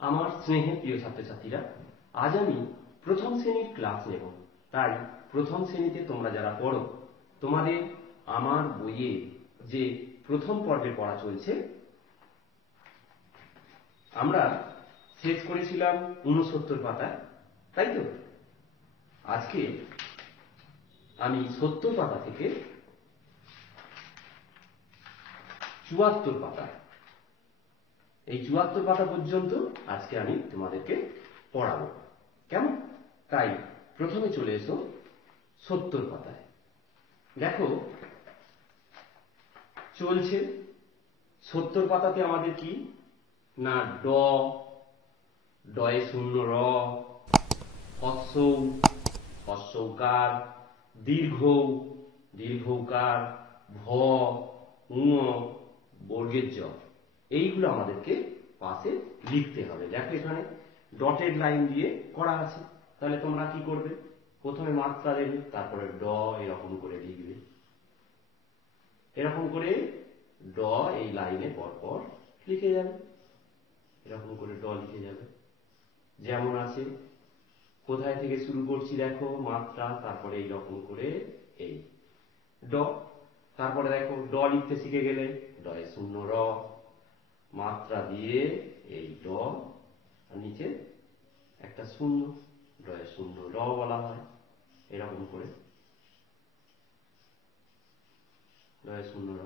আমার স্নেহের প্রিয় ছাত্রছাত্রীরা, আজ আমি প্রথম শ্রেণীর ক্লাস নেব। তাই প্রথম শ্রেণীতে তোমরা যারা পড়ো, তোমাদের আমার বইয়ে যে প্রথম পর্বে পড়া চলছে, আমরা শেষ করেছিলাম 69 পাতা, তাই তো? আজকে আমি 70 পাতা থেকে 74 পাতা, এই 74 পাতা পর্যন্ত আজকে আমি তোমাদেরকে পড়াবো। কেমন? তাই প্রথমে চলে এসো 70 পাতায়। দেখো চলছে 70 পাতাতে আমাদের কি না, ডয়ে শূন্য র, হ্রস্বউ, হ্রস্বউকার, দীর্ঘৌ, দীর্ঘৌকার, ভ, ঙ, বর্গের জ, এইগুলো আমাদেরকে পাশে লিখতে হবে। দেখো এখানে ডটেড লাইন দিয়ে করা আছে। তাহলে তোমরা কি করবে? প্রথমে মাত্রা দেবে, তারপরে ড এরকম করে লিখবে, এরকম করে ড এই লাইনে পরপর লিখে যাবে, এরকম করে ড লিখে যাবে। যেমন আছে, কোথায় থেকে শুরু করছি দেখো, মাত্রা, তারপরে এইরকম করে এই ড, তারপরে দেখো ড লিখতে শিখে গেলে ডয়ে শূন্য র, মাত্রা দিয়ে এই ড, আর নিচে একটা শূন্য, ডয়ে শূন্য র বলা হয়, এরকম করে ডয়ে শূন্য র,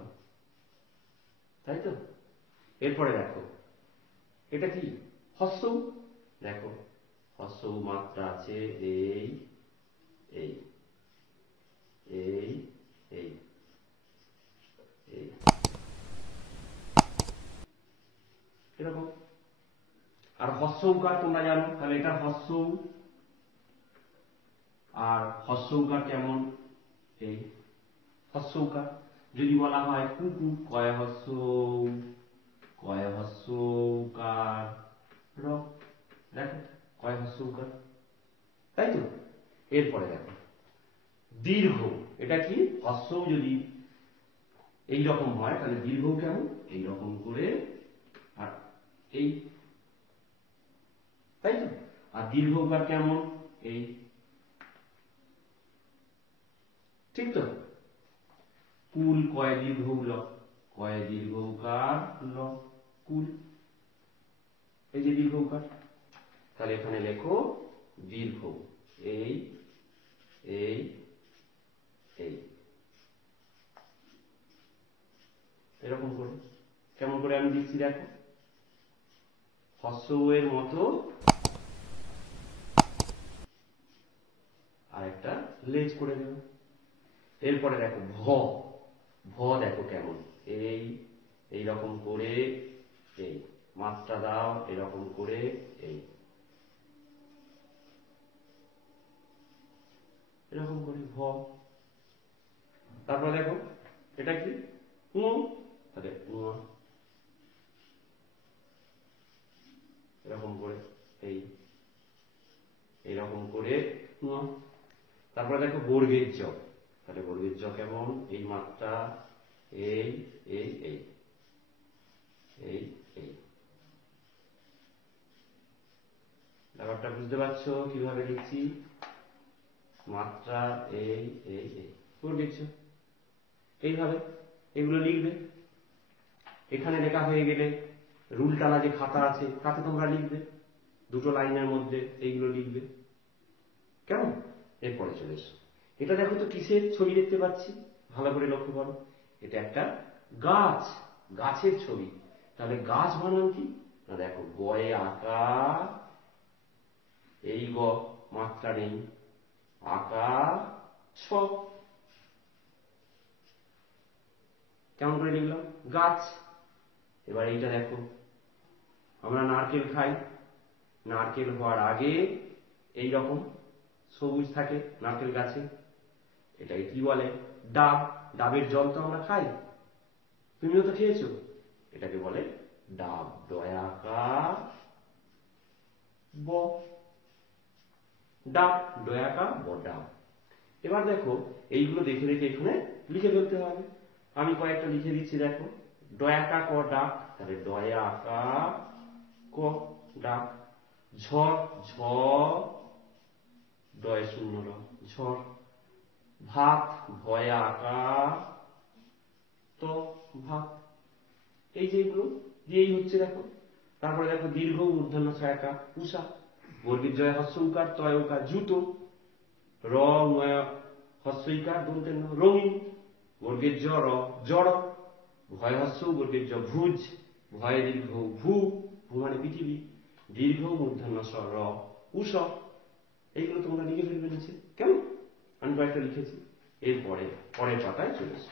তাই তো? এরপরে দেখো এটা কি, হ্রস্বউ। দেখো হ্রস্বউ মাত্রা আছে এই এই এই এই এই, এরকম। আর হ্রস্বউকার তোমরা জানো, তাহলে এটা হ্রস্বউ, আর হ্রস্বউকার কেমন, এই হ্রস্বউকার। যদি বলা হয় কুকু, কয় হ্রস্বউ, কয় হ্রস্বউকার র, দেখো কয় হ্রস্বউকার, তাই তো? এরপরে দেখো দীর্ঘ, এটা কি, হ্রস্বউ যদি এইরকম হয় তাহলে দীর্ঘ কেমন, এইরকম করে, আর এই, তাই তো? আর দীর্ঘকার কেমন, এই, ঠিক তো? কুল, কয় দীর্ঘউ ল, কয় দীর্ঘকার ল, কুল, এই যে দীর্ঘকার। তাহলে এখানে লেখো দীর্ঘ, এই এই এই, এরকম করে। কেমন করে আমি দিচ্ছি দেখো, হ্রস্বউ এর মতো আর একটা লেজ করে দেব। এরপরে দেখো ভ, ভ দেখো কেমন, এই এইরকম করে এই, মাত্রা দাও এরকম করে এই, এরকম করে ভ। তারপরে দেখো এটা কি, উ, তাহলে উ, এরকম করে এই, এইরকম করে উ। তারপরে দেখো বর্গের জ, তাহলে বর্গের জ কেমন, এই মাত্রা, এই এই এই এই এই, ব্যাপারটা বুঝতে পারছো কিভাবে লিখছি? মাত্রা এই এই এই, বর্গের জ, এইভাবে এগুলো লিখবে। এখানে লেখা হয়ে গেলে রুল টানা যে খাতা আছে তাতে তোমরা লিখবে, দুটো লাইনের মধ্যে এইগুলো লিখবে, কেমন? এরপরে চলে এসো, এটা দেখো তো কিসের ছবি দেখতে পাচ্ছি, ভালো করে লক্ষ্য করো, এটা একটা গাছ, গাছের ছবি। তাহলে গাছ বানান কি না, দেখো গয়ে আকা, এই গ মাত্রা নেই, আকা ছ, কেমন করে লিখলাম, গাছ। এবার এইটা দেখো, আমরা নারকেল খাই, নারকেল হওয়ার আগে এই রকম সবুজ থাকে নারকেল গাছে, এটাকে কি বলে, ডাব। ডাবের জল তো আমরা খাই, তুমিও তো খেয়েছো, এটাকে বলে ডাব, ডয়াকার ব, ডাব, ডয়াকার ব, ডাব। এবার দেখো এইগুলো দেখে দেখে এখানে লিখে ফেলতে হবে। আমি কয়েকটা লিখে দিচ্ছি দেখো, ডয়াকা ক ডাক, তাহলে ডয়াকা ক, ডাক। ঝড়, ঝ ডয় শূন্য র, ঝড়। ভাত, ভয়া আকার তো ভাত। এই যে এগুলো দিয়েই হচ্ছে দেখো। তারপরে দেখো দীর্ঘ মূর্ধন্য ছয়াকা উষা। বর্গের জয় হস্য উকার তয় উকার জুতো। র ময় হস্য ইকার দন্তের ন রঙিন। বর্গের জ র জড়। ভয় হস্য বর্গের জ ভুজ। ভয় দীর্ঘ ভূ, ভূ মানে পৃথিবী। দীর্ঘ মূর্ধন্য স র উষ। এইগুলো তোমরা লিখে ফেলবে নিচে, কেমন? আমি কয়েকটা লিখেছি। এরপরে পরের পাতায় চলে এসো।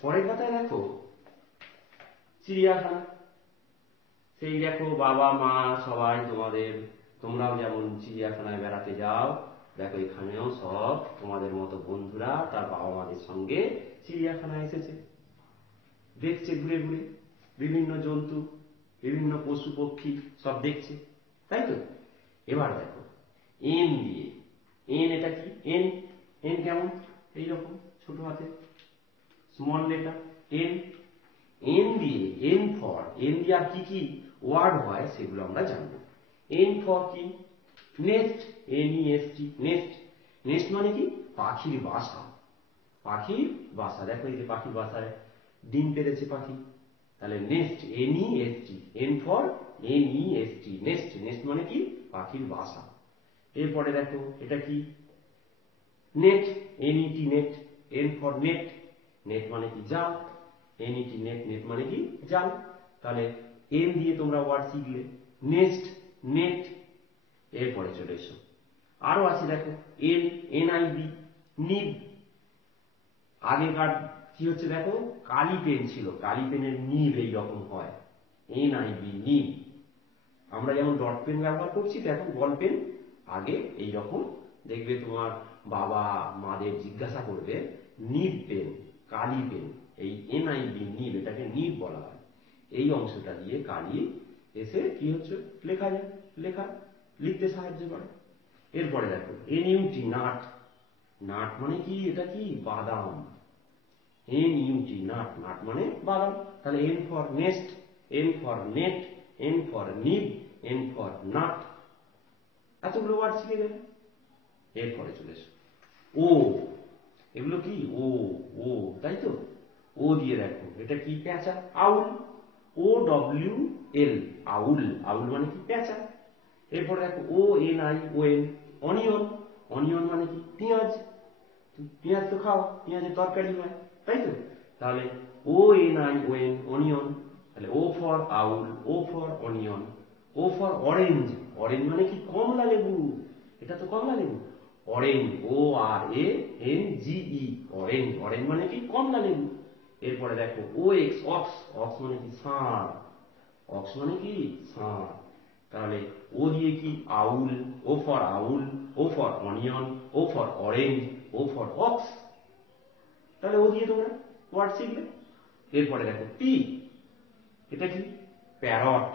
পরের পাতায় দেখো চিড়িয়াখানা। সেই দেখো বাবা মা সবাই তোমরাও যেমন চিড়িয়াখানায় বেড়াতে যাও, দেখো এখানেও সব তোমাদের মতো বন্ধুরা তার বাবা মাদের সঙ্গে চিড়িয়াখানায় এসেছে, দেখছে ঘুরে ঘুরে বিভিন্ন জন্তু, বিভিন্ন পশু পক্ষী সব দেখছে, তাই তো? এবার দেখো এন দিয়ে, এন এটা কি? এন, এন কেমন? এইরকম ছোট হাতে স্মল লেটার এন। এন দিয়ে, এন ফর, এন দিয়ে আর কি কি ওয়ার্ড হয় সেগুলো আমরা জানবো। এন ফর কি? Nest, NEST, nest. নেস্ট মানে কি? পাখির বাসা। পাখির বাসা। দেখো এই যে পাখির বাসায় ডিম পেড়েছে পাখি, তাহলে nest, NEST, N for NEST, nest. Nest মানে কি? পাখির বাসা। এরপরে দেখো এটা কি? Net, NET, net. N for net, net মানে কি? জাল। NET, নেট, নেট মানে কি? জাল। তাহলে এন দিয়ে তোমরা ওয়ার্ড শিখলে, নেস্ট, নেট। এরপরে চলে এসো, আরো আছে দেখো NIB, নিব। আগেকার কি হচ্ছে দেখো, কালি পেন ছিল, কালি পেনের নিব এইরকম হয়, NIB, নিব। আমরা যেমন ডট পেন ব্যবহার করছি, দেখো বল পেন, আগে এইরকম দেখবে তোমার বাবা মাদের জিজ্ঞাসা করবে নিব পেন, কালি পেন, এই NIB, নিব, এটাকে নিব বলা হয়। এই অংশটা দিয়ে কালি এসে কি হচ্ছে লেখা যায়, লিখতে সাহায্য করে। এরপরে দেখো NUT, নাট। নাট মানে কি? এটা কি? বাদাম। NUT, নাট, নাট মানে বাদাম। তাহলে N for nest, N for net, N for নিব, এন ফর নাট। এতগুলো ওয়ার্ড শিখে গেলে। এরপরে চলে এসো ও। এগুলো কি? ও, ও, তাই তো? ও দিয়ে দেখো এটা কি? পেঁচা, আউল। OWL, আউল। আউল মানে কি? পেঁচা। এরপরে দেখো ONION, অনিয়ন। অনিয়ন মানে কি? পেঁয়াজ। পেঁয়াজ তো খাও, পেঁয়াজের তরকারি হয়, তাই তো? তাহলে ONION, অনিয়ন। তাহলে O for owl, O for onion. O for orange, orange মানে কি? কমলা লেবু। এটা তো কমলা লেবু, অরেঞ্জ, ORANGE, অরেঞ্জ। অরেঞ্জ মানে কি? কমলা লেবু। এরপরে দেখো OX, অক্স। অক্স মানে কি? ষাঁড়। অক্স মানে কি? ষাঁড়। তাহলে ও দিয়ে কি? Owl, O for owl, O for onion, O for orange, O for ox. তাহলে ও দিয়ে তোমরা ওয়ার্ড শিখবে। এরপরে দেখো পি, এটা কি? প্যারট।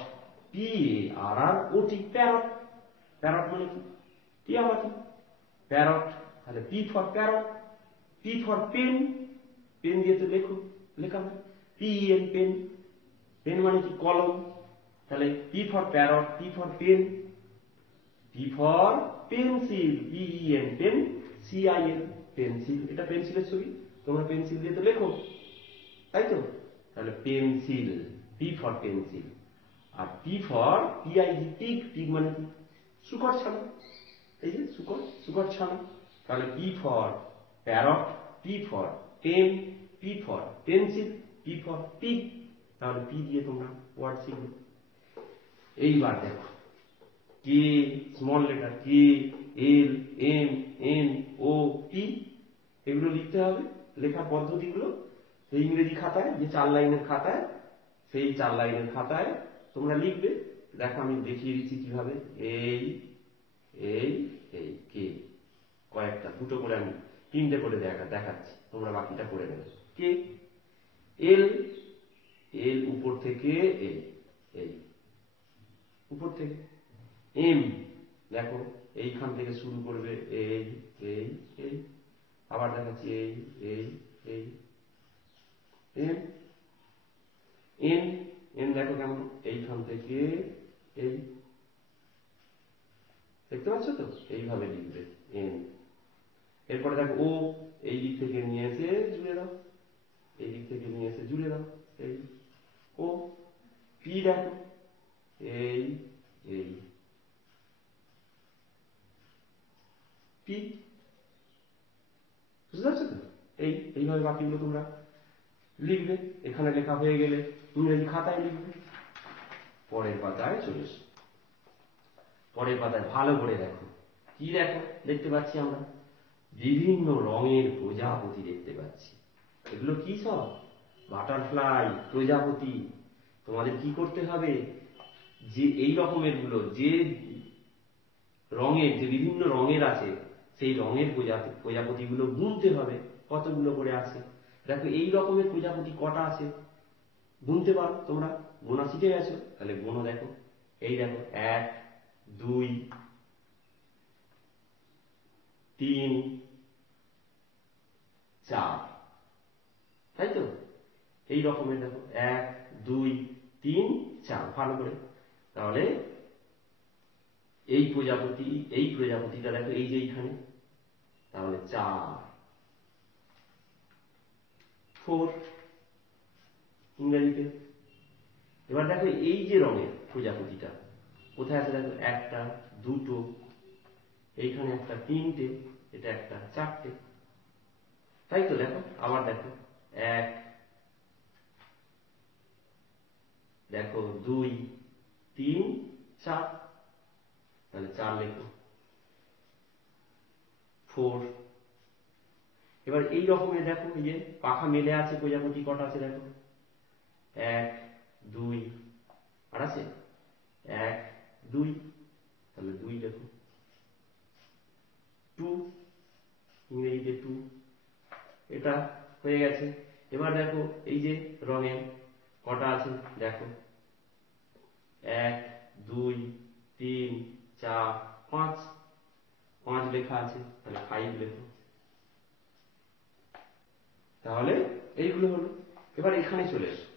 PARROT, parrot. প্যারট মানে কি? টিয়া পাখি, প্যারট। তাহলে P for parrot. P for pen, pen দিয়ে তো লেখা হয়, PEN, পেন। পেন মানে কি? কলম। তাহলে P for parrot, P for pen. P for pencil, PEN, pen, CIL, pencil. এটা পেন্সিলের ছবি, তোমরা পেন্সিল দিয়ে তো লেখো, তাই তো? তাহলে পেন্সিল, পি ফর পেন্সিল। আর P for PIG, pig. Pig মানে কি? শুকর ছানা। এই যে শুকর ছানা। তাহলে P for parrot, P for pen, P for pencil, P for pig. তাহলে পি দিয়ে তোমরা ওয়ার্ড শিখবে। এইবার দেখো K, small letter K, L, M, N, O, P. এগুলো লিখতে হবে। লেখার পদ্ধতিগুলো সেই ইংরেজি খাতায়, যে 4 লাইনের খাতায়, সেই 4 লাইনের খাতায় তোমরা লিখবে। দেখো আমি দেখিয়ে দিচ্ছি কিভাবে। এই এই এই কে, কয়েকটা, দুটো করে আমি 3টে করে দেখাচ্ছি, তোমরা বাকিটা করে নেবে। কে, এল, এল উপর থেকে এই, এই উপর থেকে। এম, দেখো এইখান থেকে শুরু করবে, এই এই এই, আবার দেখাচ্ছি এই এই এই। এম, এন, এন দেখো কেমন, এইখান থেকে এই দেখতে পাচ্ছ তো, এইভাবে লিখবে এন। এরপরে দেখো ও এই দিক থেকে নিয়ে এসে জুড়ে দাও, এই দিক থেকে নিয়ে এসে জুড়ে দাও, এই ও। পি দেখো এই এই পি, বুঝতে পারছো তো? এইভাবে বাকিগুলো তোমরা লিখবে। এখানে লেখা হয়ে গেলে ইংরেজি খাতায় লিখবে। পরের পাতায় চলে এসো। পরের পাতায় ভালো করে দেখো, কি দেখো দেখতে পাচ্ছি আমরা বিভিন্ন রঙের প্রজাপতি দেখতে পাচ্ছি। এগুলো কি সব? বাটারফ্লাই, প্রজাপতি। তোমাদের কি করতে হবে, যে এই রকমের গুলো, যে রঙের, যে বিভিন্ন রঙের আছে, সেই রঙের প্রজাপতিগুলো গুনতে হবে কতগুলো করে আছে। দেখো এই রকমের প্রজাপতি কটা আছে গুনতে পারো তোমরা, গোনা শিখে গেছো, তাহলে গোনো দেখো। এই দেখো 1 2 3 4, তাই তো? এই রকমের দেখো 1 2 3 4, ভালো করে। তাহলে এই প্রজাপতিটা দেখো এই যে এইখানে, তাহলে 4 4 ইংরেজিতে। এবার দেখো এই যে রঙের প্রজাপতিটা কোথায় আছে দেখো, একটা দুটো, এইখানে একটা তিনটে, এটা একটা চারটে, তাই তো? দেখো আবার দেখো 1 দেখো 2 3 4, তাহলে 4 লেখো। 4। এবার এই রকমের দেখো এই যে পাখা মেলে আছে প্রজাপতি কটা আছে দেখো, 1 2, আর আছে 1 2, তাহলে 2 লেখো। 2 ইংরেজিতে 2, এটা হয়ে গেছে। এবার দেখো এই যে রঙের কটা আছে দেখো, 1 2 3 4 5, 5 লেখা আছে, তাহলে 5 লেখো। তাহলে এইগুলো হলো। এবার এখানে চলে এসো।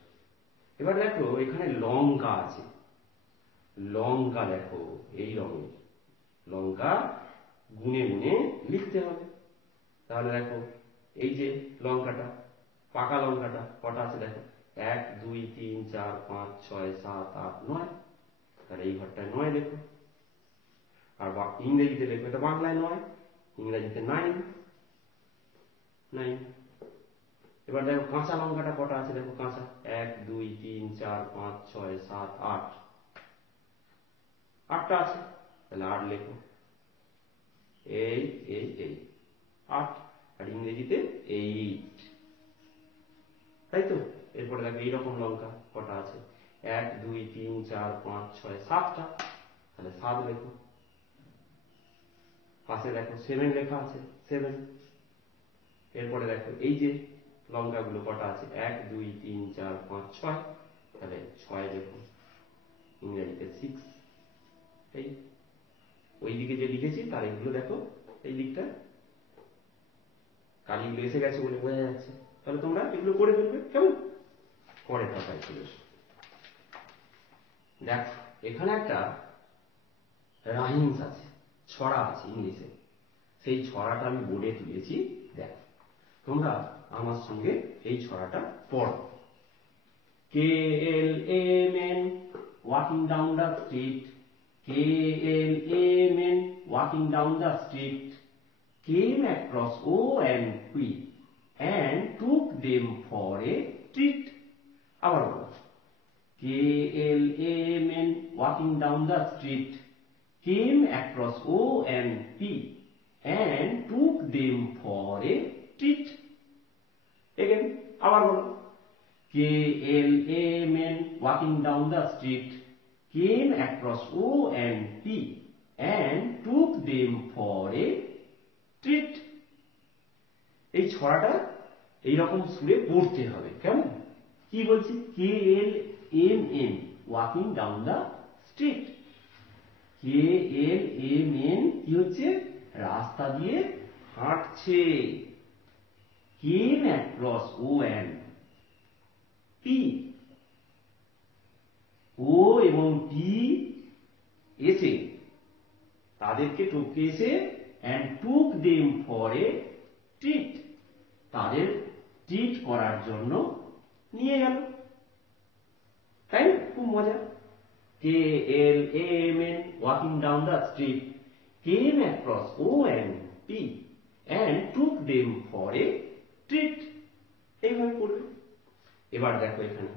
এবার দেখো এখানে লঙ্কা আছে, লঙ্কা দেখো এই রঙের লঙ্কা গুনে গুনে লিখতে হবে। তাহলে দেখো এই যে লঙ্কাটা, পাকা লঙ্কাটা কটা আছে দেখো, 1 2 3 4 5 6 7 8 9, তাহলে এই ঘরটায় 9 লেখো। আর ইংরেজিতে লেখো, এটা বাংলায় 9, ইংরেজিতে 9 9। এবার দেখো কাঁচা লঙ্কাটা কটা আছে দেখো, কাঁচা 1 2 3 4 5 6 7 8, 8টা আছে, তাহলে 8 লেখো। এই এই এই 8, আর ইংরেজিতে 8, তাই তো? এরপরে দেখো এইরকম লঙ্কা কটা আছে, 1 2 3 4 5 6 7টা, তাহলে 7 লেখো। পাশে দেখো 7 লেখা আছে, 7। এরপরে দেখো এই যে লঙ্কাগুলো কটা আছে, 1 2 3 4 5 6, তাহলে 6 লেখো। ইংরেজিতে 6। এই ওই দিকে যে লিখেছি তার এগুলো দেখো, এই দিকটা কালিগুলো এসে গেছে বলে বোঝা যাচ্ছে। তাহলে তোমরা এগুলো করে ফেলবে, কেমন? পরের পাতায় চলে এসো। দেখ এখানে একটা রাইমস আছে, ছড়া আছে ইংলিশে। সেই ছড়াটা আমি বোর্ডে তুলেছি, দেখ তোমরা আমার সঙ্গে এই ছড়াটা পড়ো। KLMN walking down the street, KLMN walking down the street, came across O and P and took them for a treat. আবার বলো, KLMN walking down the street, came across O and P and took them for a treat. Again, আবার বলো, KLMN walking down the street, came across O and P and took them for a treat. এই ছড়াটা এইরকম সুরে পড়তে হবে, কেমন? কি বলছি, KLMN walking down the street, KLMN কি হচ্ছে, রাস্তা দিয়ে হাঁটছে। Came across O and P, ও এবং P এসে, তাদেরকে টপকে এসে and took them for a treat, তাদের ট্রিট করার জন্য নিয়ে গেল। তাই না? খুব মজা। KLAMN walking down the street came across ONT and took them for a treat, এইভাবে পড়বে। এবার দেখো এখানে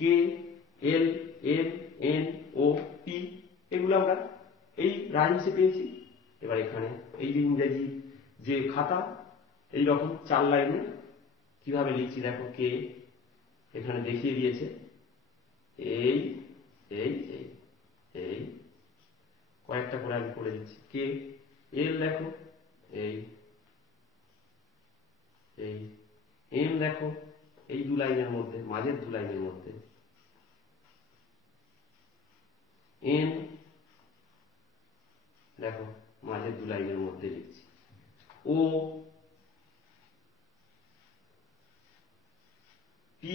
KLMNOP এগুলো আমরা এই রাইমসে পেয়েছি। এবার এখানে এই যে ইংরেজি যে খাতা, এই রকম 4 লাইনে কিভাবে লিখছি দেখো। কে এখানে দেখিয়ে দিয়েছে, এই এই এই এই কয়েকটা করে আমি করে দিচ্ছি। কে এল দেখো, এই এই এম দেখো এই 2 লাইনের মধ্যে, মাঝের 2 লাইনের মধ্যে, এন দেখো মাঝের 2 লাইনের মধ্যে লিখছি, ও পি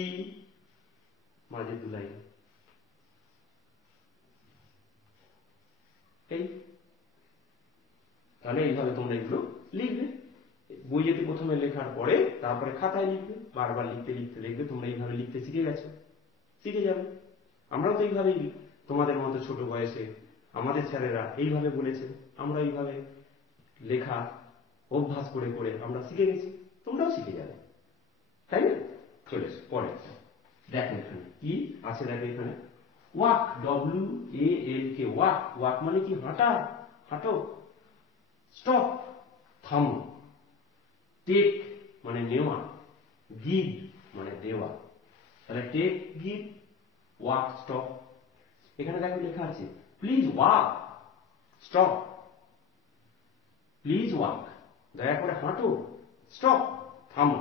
মাঝের 2 লাইন, এই তাহলে এইভাবে তোমরা এগুলো লিখবে। বইয়েতে প্রথমে লেখার পরে তারপরে খাতায় লিখবে, বারবার লিখতে লিখতে লিখবে, তোমরা এইভাবে লিখতে শিখে গেছো, শিখে যাবে। আমরাও তো এইভাবেই তোমাদের মতো ছোট বয়সে আমাদের স্যারেরা এইভাবে বলেছে, আমরা এইভাবে লেখা অভ্যাস করে করে আমরা শিখে গেছি, তোমরাও শিখে যাবে, তাই না? চলে এসো পরে দেখো এখানে কি আছে। দেখো এখানে ওয়াক, WALK, ওয়াক, ওয়াক মানে কি হাঁটা, হাঁটো। স্টপ, থামো। টেক মানে নেওয়া, গিভ মানে দেওয়া। তাহলে টেক, গিভ, ওয়াক, স্টপ। এখানে দেখো লেখা আছে please walk, stop. Please walk দয়া করে হাঁটো, স্টপ থামো,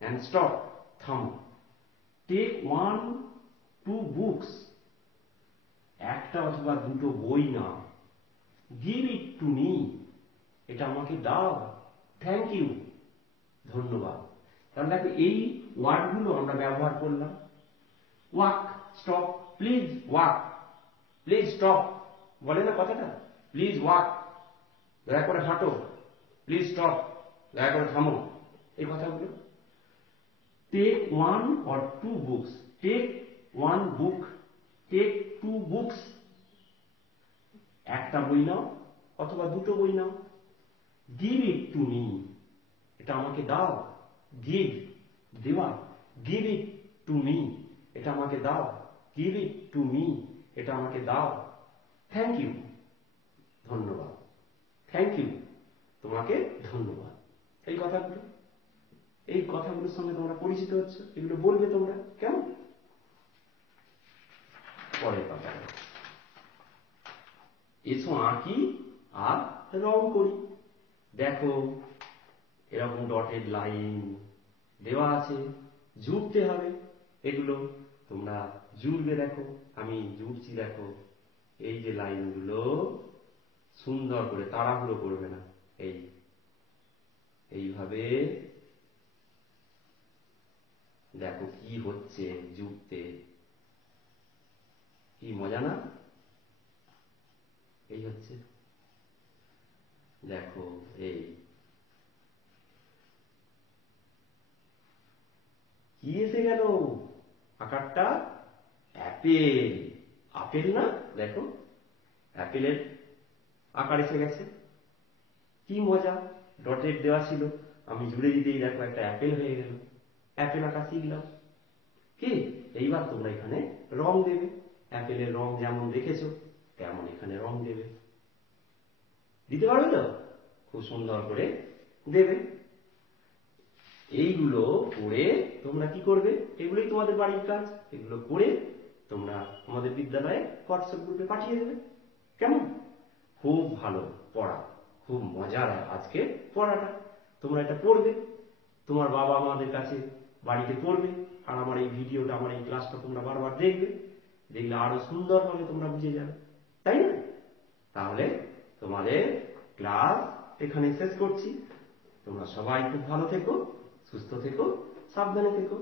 and stop থামো। টেক 1-2 বুকস, একটা অথবা দুটো বই নাও। গিভ ইট টু মি, এটা আমাকে দাও। থ্যাংক ইউ, ধন্যবাদ। তাহলে দেখো এই ওয়ার্ডগুলো আমরা ব্যবহার করলাম। Walk, stop, please walk, please stop, বলে না কথাটা, প্লিজ ওয়াক দয়া করে হাঁটো, প্লিজ স্টপ দয়া করে থামো, এই কথাগুলো। Take 1 or 2 books, take 1 book, take 2 books, একটা বই নাও অথবা দুটো বই নাও। গিভ ইট টু মি, এটা আমাকে দাও। গিভ দেওয়া, গিভ ইট টু মি, এটা আমাকে দাও। গিভ ইট টু মি, এটা আমাকে দাও। থ্যাংক ইউ, ধন্যবাদ। থ্যাংক ইউ, তোমাকে ধন্যবাদ। এই কথাগুলো, এই কথাগুলোর সঙ্গে তোমরা পরিচিত হচ্ছ, এগুলো বলবে তোমরা, কেমন? পরের কথা, এসো আঁকি আর রং করি। দেখো এরকম ডটেড লাইন দেওয়া আছে, জুড়তে হবে। এগুলো তোমরা জুড়বে। দেখো আমি জুড়ছি, দেখো এই যে লাইনগুলো সুন্দর করে, তাড়াহুড়ো করবে না, এই এইভাবে দেখো কি হচ্ছে জুড়তে, কি মজা না? এই হচ্ছে, দেখো এই কি এসে গেল, আকারটা অ্যাপেল, আপেল না? দেখো অ্যাপেলের আকার এসে গেছে, কি মজা। ডটেড দেওয়া ছিল, আমি জুড়ে দিতেই দেখো একটা অ্যাপেল হয়ে গেল। অ্যাপেল আঁকা শিখলাম কি? এইবার তোমরা এখানে রং দেবে। অ্যাপেলের রং যেমন দেখেছো তেমন এখানে রং দেবে। দিতে পারবে তো? খুব সুন্দর করে দেবে। এইগুলো করে তোমরা কি করবে? এগুলোই তোমাদের বাড়ির কাজ। এগুলো করে তোমরা আমাদের বিদ্যালয়ে হোয়াটসঅ্যাপ গ্রুপে পাঠিয়ে দেবে, কেমন? খুব ভালো পড়া, খুব মজার আজকে পড়াটা। তোমরা এটা পড়বে, তোমার বাবা মাদের কাছে বাড়িতে পড়বে, আর আমার এই ভিডিওটা, আমার এই ক্লাসটা তোমরা বারবার দেখবে। দেখলে আরো সুন্দরভাবে তোমরা বুঝে যাবে, তাই না? তাহলে তোমাদের ক্লাস এখানে শেষ করছি। তোমরা সবাই খুব ভালো থেকো, সুস্থ থেকো, সাবধানে থেকো।